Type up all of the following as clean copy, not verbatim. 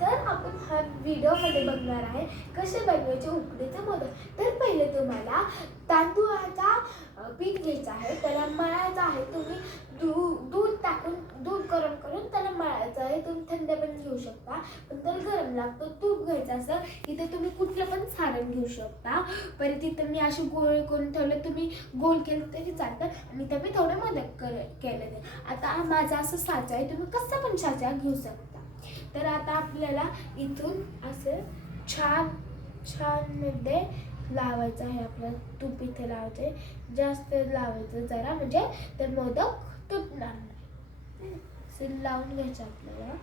तर आपण हा व्हिडिओमध्ये बघणार आहे कसे बनवायचे उकडीचे मोदक. तर पहिले तुम्हाला तांदूळाचा पीठ घ्यायचं आहे, त्याला मळायचं आहे. तुम्ही दूध टाकून दूध गरम करून त्याला मळायचं आहे. तुम्ही थंड पण घेऊ शकता, पण त्याला गरम लागतं. तूप घ्यायचं असं, इथे तुम्ही कुठलं पण सारण घेऊ शकता. परत इथं मी असे गोळे करून ठेवले, तुम्ही गोल केलं तरी चालतं. आणि इथं मी थोडं मोदक केलेलं आहे. आता माझा असं साचा आहे, तुम्ही कसं पण साचा घेऊ शकता. तर आता आपल्याला इथून असं छान छान मध्ये लावायचं आहे. आपल्याला तूप इथे लावायचे, जास्त लावायचं जरा, म्हणजे ते मोदक तुटणार नाही. असं लावून घ्यायचं आपल्याला,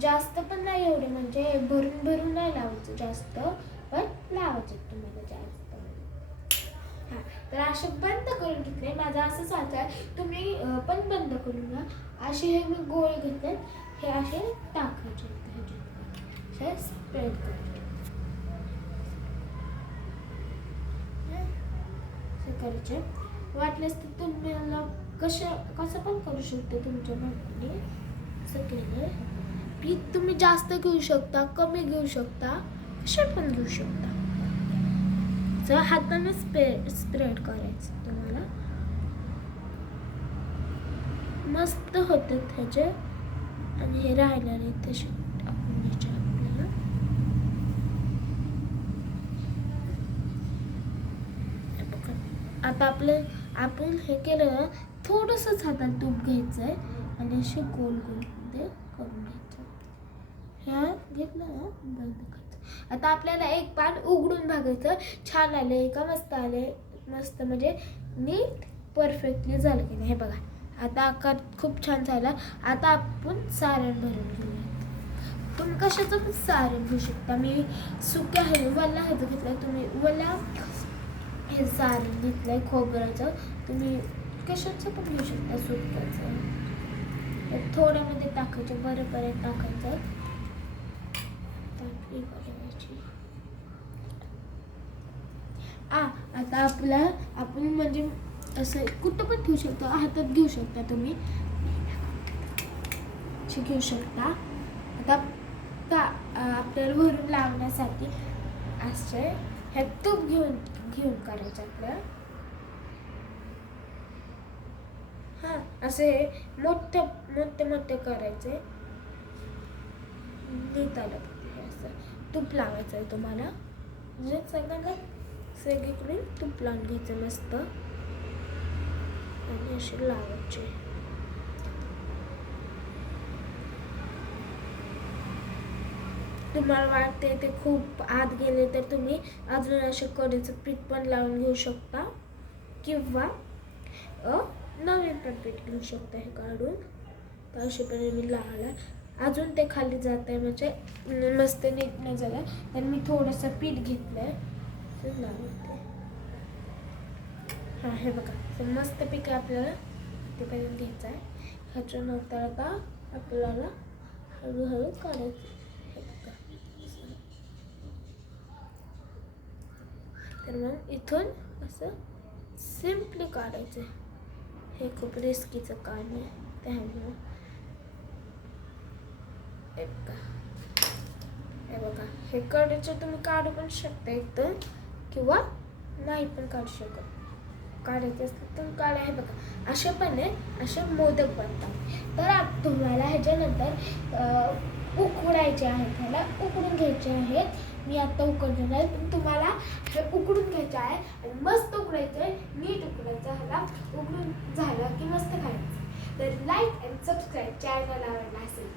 जास्त पण नाही एवढे, म्हणजे भरून भरून नाही लावायचं जास्त, पण लावायचं तुम्हाला जास्त. हां, तर असे बंद करून घेतले. माझा असं साचा आहे, तुम्ही पण बंद करून घ्या. असे हे मी गोळे घेतले, हे असे टाकायचे, हे स्प्रेड करायचे. करायचे वाटल्यास तर तुम्हाला कसं पण करू शकता. तुमच्या मनाने असं केलं पीठ तुम्ही जास्त घेऊ शकता, कमी घेऊ शकता, कशात पण घेऊ शकता. जर हाताने स्प्रेड करायचं तुम्हाला, मस्त होते त्याचे. आणि हे राहिलेले तसे टाकून घ्यायचे आपल्याला. आता आपण हे केलं ना, थोडंसंच हातात तूप घ्यायचं आहे आणि असे गोल गोल ते करून घ्यायचं. ह्या घेतलं ना, बंद करायचं. आता आपल्याला एक पान उघडून बघायचं, छान आले का, मस्त आले, मस्त म्हणजे नीट परफेक्टली झालं की नाही. हे बघा, आता आकार खूप छान झाला. आता आपण सारण भरून घेऊया. तुम्ही कशाचं पण सारण घेऊ शकता. मी सुक्या वल्ला ह्याचं घेतलं, तुम्ही वल्ला हे सारण घेतलंय खोबऱ्याचं. तुम्ही कशाचं पण घेऊ शकता, सुक्याचं. थोड्यामध्ये टाकायचं, बरं टाकायचं. आता आपण म्हणजे असं कुठं पण ठेवू शकता, हातात घेऊ शकता, तुम्ही घेऊ शकता. आता आपल्याला भरून लावण्यासाठी असे हे तूप घेऊन करायचं आपल्याला. हां, असे मोठे करायचे. नीट आलं असं तूप लावायचं आहे तुम्हाला. म्हणजे सगळीकडे तूप लावून घ्यायचं मस्त आणि असे लावायचे. तुम्हाला वाटते ते खूप आत गेले तर तुम्ही अजून असे कढीचं पीठ पण लावून घेऊ शकता, किंवा नवीन पण पीठ घेऊ शकता हे काढून. तर अशाप्रकारे मी लावला. अजून ते खाली जात आहे, म्हणजे मस्त नीट झालं. तर मी थोडंसं पीठ घेतलंय, लावते. हां, हे बघा, मस्त पीठ आपल्याला तेपर्यंत घ्यायचं आहे. ह्याच्यानंतर आता आपल्याला हळूहळू काढायचं. तर मग इथून असं सिम्पली काढायचं. हे खूप रिस्कीचं काम आहे, त्यामुळं हे बघा, हे कढीचं तुम्ही काढू पण शकता एकदम, किंवा नाही पण काढू शकत. काढायचं असतं तर काढा. हे बघा, असे पण आहे, असे मोदक बनतात. तर तुम्हाला ह्याच्यानंतर उकडायचे आहेत, ह्याला उकडून घ्यायचे आहेत. मी आता उकडलं नाही, पण तुम्हाला हे उकडून घ्यायचं आहे आणि मस्त उकडायचं आहे, नीट उकडायचं. ह्याला उकडून झालं की मस्त खायचं. तर लाईक अँड सबस्क्राईब चॅनल आवडला असेल.